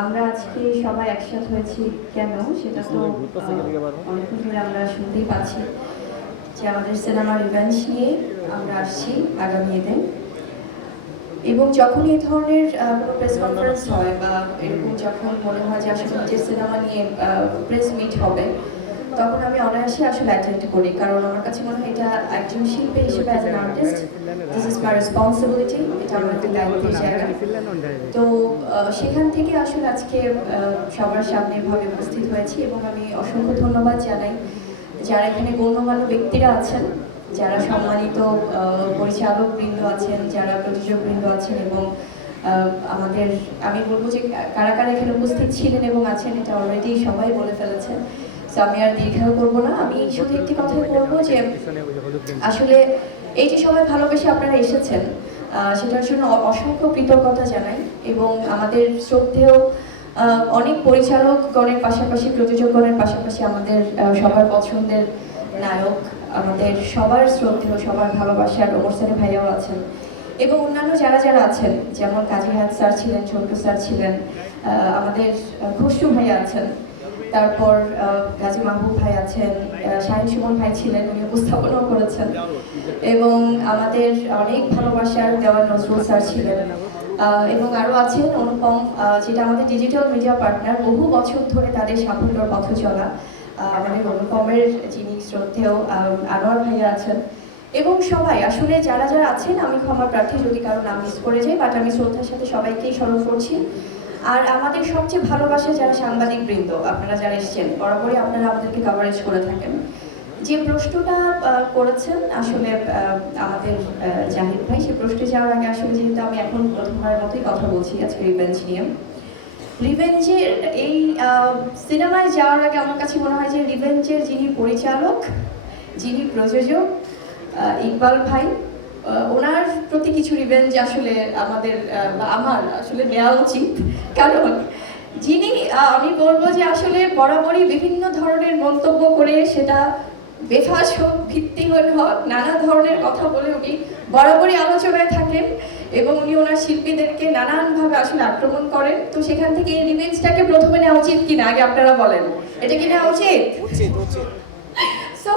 আমরা আজকে সবাই একসাথে হয়েছি কেন সেটা তো অনেকক্ষণ ধরে আমরা শুনতেই পাচ্ছি যে আমাদের সিনেমা রিভেঞ্জ নিয়ে আমরা আসছি আগামী ঈদে। এবং যখন এই ধরনের কোনো প্রেস কনফারেন্স হয় বা এরকম যখন মনে হয় যে আসলে যে সিনেমা নিয়ে প্রেস মিট হবে, তখন আমি অনায়াসে আসলে অ্যাটেন্ড করি, কারণ আমার কাছে মনে হয় এটা একজন শিল্পী হিসেবে as an artist this is my responsibility, এটা আমার একটা দায়িত্বের জায়গা। তো সেখান থেকে আসলে আজকে সবার সামনে ভাবে উপস্থিত হয়েছি এবং আমি অসংখ্য ধন্যবাদ জানাই যারা এখানে গণ্যমান্য ব্যক্তিরা আছেন, যারা সম্মানিত পরিচালক বৃন্দ আছেন, যারা প্রযোজক বৃন্দ আছেন এবং আমাদের আমি বলবো যে কারা কারা এখানে উপস্থিত ছিলেন এবং আছেন এটা অলরেডি সবাই বলে ফেলেছেন। তো আমি আর দীর্ঘায়ু করবো না, আমি শুধু একটি কথাই বলবো যে আসলে এই যে সবাই ভালোবেসে আপনারা এসেছেন সেটার জন্য অসংখ্য কৃতজ্ঞতা জানাই এবং আমাদের শ্রদ্ধেয় অনেক পরিচালকগণের পাশাপাশি প্রযোজকগণের পাশাপাশি আমাদের সবার পছন্দের নায়ক, আমাদের সবার শ্রদ্ধেয় সবার ভালোবাসার ওমর সানি ভাইয়াও আছেন এবং অন্যান্য যারা যারা আছেন, যেমন কাজী হায়াত স্যার ছিলেন, ছোট্টু স্যার ছিলেন, আমাদের খসরু ভাইয়া আছেন, তারপর গাজী মাহবুব ভাই আছেন, শাহিন সুমন ভাই ছিলেন, উনি উপস্থাপনাও করেছেন এবং আমাদের অনেক ভালোবাসার দেওয়ান নজরুল স্যার ছিলেন এবং আরও আছেন অনুপম, যেটা আমাদের ডিজিটাল মিডিয়া পার্টনার, বহু বছর ধরে তাদের সাফল্যের পথ চলা আমাদের অনুপমের যিনি শ্রদ্ধেয় আনোয়ার ভাইয়া আছেন এবং সবাই আসলে যারা যারা আছেন, আমি ক্ষমা প্রার্থী যদি কারো নাম মিস করে যাই, বাট আমি শ্রদ্ধার সাথে সবাইকেই স্মরণ করছি। আর আমাদের সবচেয়ে ভালোবাসা যারা সাংবাদিক বৃন্দ, আপনারা যারা এসছেন, বরাবরই আপনারা আমাদেরকে কভারেজ করে থাকেন। যে প্রশ্নটা করেছেন আসলে আমাদের জাহিদ ভাই, সেই প্রশ্নে যাওয়ার আগে আসলে যেহেতু আমি এখন প্রথমবারের মতোই কথা বলছি আজকে রিভেঞ্জ নিয়ে, রিভেঞ্জের এই সিনেমায় যাওয়ার আগে আমার কাছে মনে হয় যে রিভেঞ্জের যিনি পরিচালক, যিনি প্রযোজক ইকবাল ভাই, ওনার প্রতি কিছু রিভেঞ্জ আসলে আমাদের বা আমার আসলে নেওয়া উচিত, কারণ যিনি আমি বলবো যে আসলে বরাবরই বিভিন্ন ধরনের মন্তব্য করে, সেটা বেফাস হোক ভিত্তিহীন হোক, নানা ধরনের কথা বলে উনি বরাবরই আলোচনায় থাকেন এবং উনি ওনার শিল্পীদেরকে নানানভাবে আসলে আক্রমণ করেন। তো সেখান থেকে এই রিভেঞ্জটাকে প্রথমে নেওয়া উচিত কিনা আগে আপনারা বলেন, এটা কি নেওয়া উচিত? সো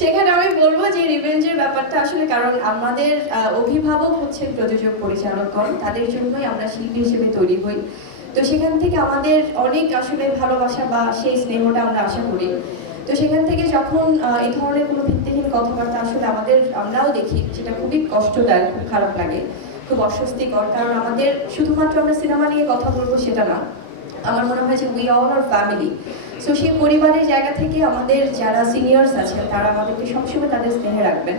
সেখানে আমি বলবো যে রিভেঞ্জের ব্যাপারটা আসলে, কারণ আমাদের অভিভাবক হচ্ছেন প্রযোজক পরিচালকগণ, তাদের জন্যই আমরা শিল্পী হিসেবে তৈরি হই। তো সেখান থেকে আমাদের অনেক আসলে ভালোবাসা বা সেই স্নেহটা আমরা আশা করি। তো সেখান থেকে যখন এই ধরনের কোনো ভিত্তিহীন কথাবার্তা আসলে আমরাও দেখি, যেটা খুবই কষ্টদায়ক, খুব খারাপ লাগে, খুব অস্বস্তিকর, কারণ আমাদের শুধুমাত্র আমরা সিনেমা নিয়ে কথা বলবো সেটা না, আমার মনে হয় যে we all are family. So সেই পরিবারের জায়গা থেকে আমাদের যারা সিনিয়র্স আছেন তারা আমাদেরকে সবসময় তাদের স্নেহে রাখবেন।